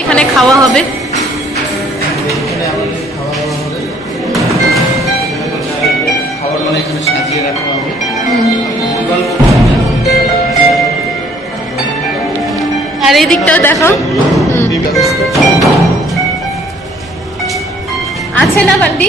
এখানে খাওয়া হবে। খাবার মানে এখানে সাজিয়ে রাখা হবে আর এই দিকটাও দেখো। আছে না বান্ডি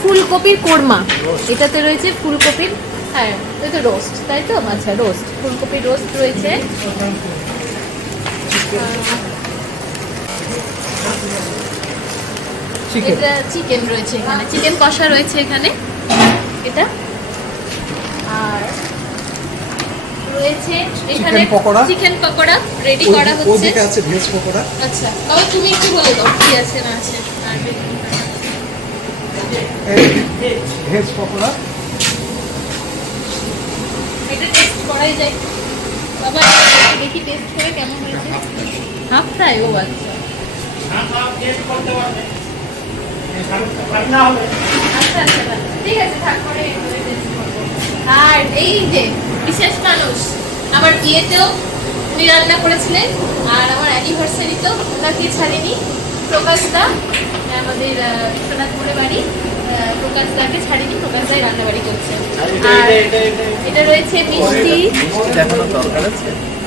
ফুলকপির কোরমা। এটাতে রয়েছে ফুলকপির হ্যাঁ এটা রোস্ট তাই তো? আচ্ছা রোস্ট ফুলকপির রোস্ট রয়েছে। এটা চিকেন রয়েছে এখানে। চিকেন কষা রয়েছে এখানে। এটা। আর রয়েছে এখানে পকোড়া। চিকেন পকোড়া রেডি করা হচ্ছে। ওদিকে আছে ভেজ পকোড়া। আচ্ছা বাবা তুমি একটু বলে দাও কি আছে না আছে। আর ভাজা। ভেজ পকোড়া এটা টেস্ট করাই যায়। বাবা দেখি টেস্ট করে কেমন হয়েছে? হাফ ফ্রাই ও আচ্ছা। আচ্ছা আচ্ছা বাহ। ঠিক আছে থাক পরে এগুলো taste করব। আর এই যে বিশেষ মানুষ। আমার বিয়েতেও উনি রান্না করেছিলেন আর আমার অ্যানিভার্সারিতেও ওনাকে ছাড়িনি। প্রকাশ দা আমাদের বিশ্বনাথপুরে বাড়ি আহ, প্রকাশ দাকে ছাড়িনি প্রকাশ দাই রান্নাবাড়ি করছে। আর এটা রয়েছে মিষ্টি।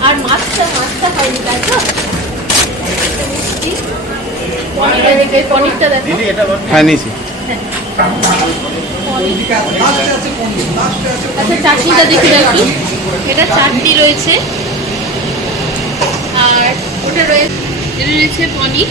আর মাছটা মাছটা হয়নি তাই তো? মিষ্টি। পনিরটা দেখবে পনিরটা দেখো। হ্যাঁ নিয়েছি। আচ্ছা চাটনিটা দেখে একটু এটা চাটনি রয়েছে। আর ওটা রয়েছে এটা রয়েছে পনির